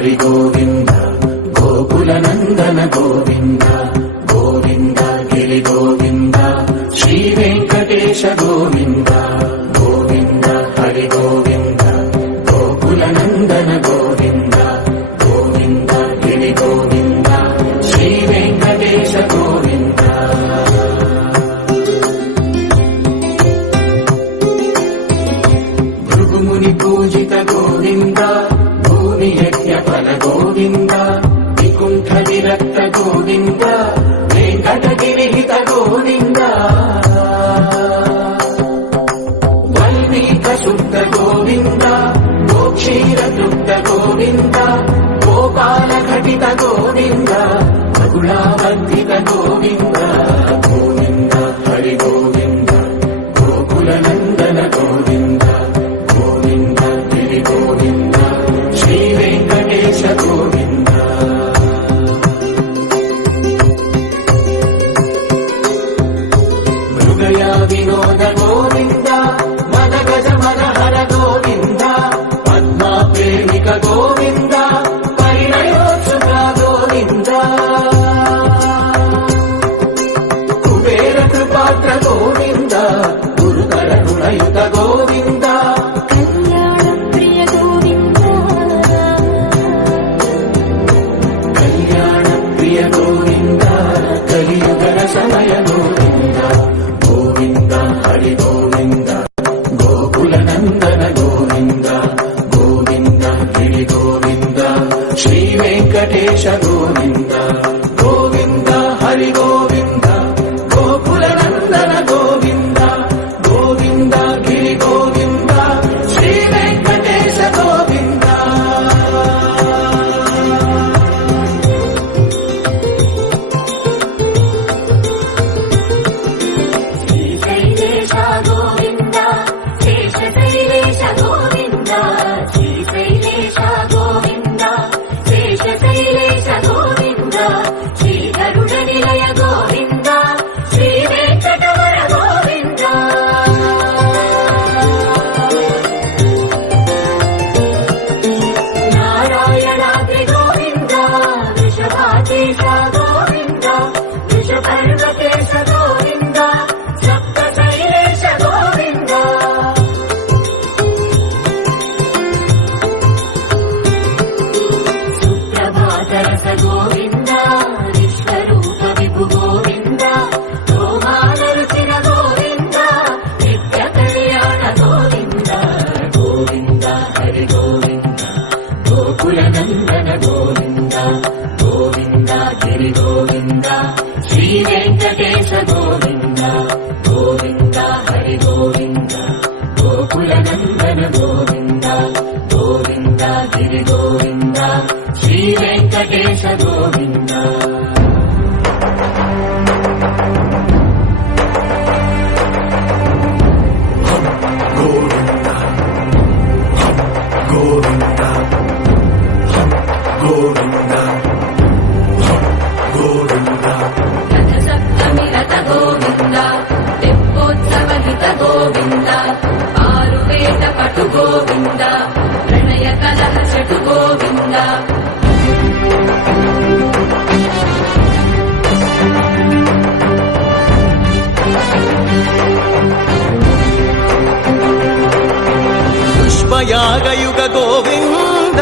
హరి గోవింద గోకుల నందన గోవింద గోవింద గిరి గోవింద శ్రీ వెంకటేశ గోవింద గోవింద హరి గోవింద గోకుల నందన గోవింద గోవింద గిరి గోవింద శ్రీ వెంకటేశ గోవింద. భృగుముని పూజిత గోవింద భూమి యజ్ఞ ఫల గోవింద వికుంఠ విరక్త గోవింద వెంకటగిరిహిత గోవింద వల్మీక శుద్ధ గోవింద గోక్షీర తృప్త గోవింద గోపాల ఘటిత గోవింద మగుళావర్ధిత గోవింద గోవింద హరి గోవింద గోకుల నందన గోవింద గోవింద గిరి గోవింద శ్రీ వెంకటేశ గోవింద. మృగయ వినోద గోవింద మద గజ మనహర గోవింద పద్మా ప్రేమిక గోవింద పరిణయోత్సుక గోవింద కుబేర కృపాత్ర గోవింద గురుకర రుణయుత గోవింద కళ్యాణ ప్రియ గోవింద కలియుగ సమయ గోవింద గోవింద హరి గోవింద గోకుల నందన గోవింద గోవింద గిరి గోవింద శ్రీ వెంకటేశ గోవింద గోవింద హరి గోవింద గోకుల నందన గోవింద గోవింద గిరి గోవింద శ్రీ వెంకటేశ గోవింద. శ్రీశైలేశ గోవింద శేషశైలేశ గోవింద శ్రీశైలేశ గోవింద శేషశైలేశ గోవింద శ్రీధరుడ నిలయ గోవింద శ్రీ వెంకటవర గోవింద నారాయణాద్రి గోవింద వృషభాకేశ గోవింద వృషపర్వకేశ గోవింద సప్తశైలేశ గోవింద సుప్రభాతరస గోవింద విశ్వరూప విభు గోవింద గోమానరుచిన గోవింద నిత్య కళ్యాణ గోవింద గోవింద హరి గోవింద గోకుల నందన గోవింద గోవింద గిరి గోవింద శ్రీ వెంకటేశ గోవింద గోవింద హరి గోవింద గోకుల నందన గోవింద గోవింద గిరి గోవింద శ్రీ వెంకటేశ గోవింద. గోవింద గోవింద గోవింద గోవింద రథసప్తమి రథ గోవింద తెప్పోత్సవ హిత గోవింద ఆరువేద పటు గోవింద ప్రణయ కలహ చటు గోవింద పుష్పయాగయుగ గోవింద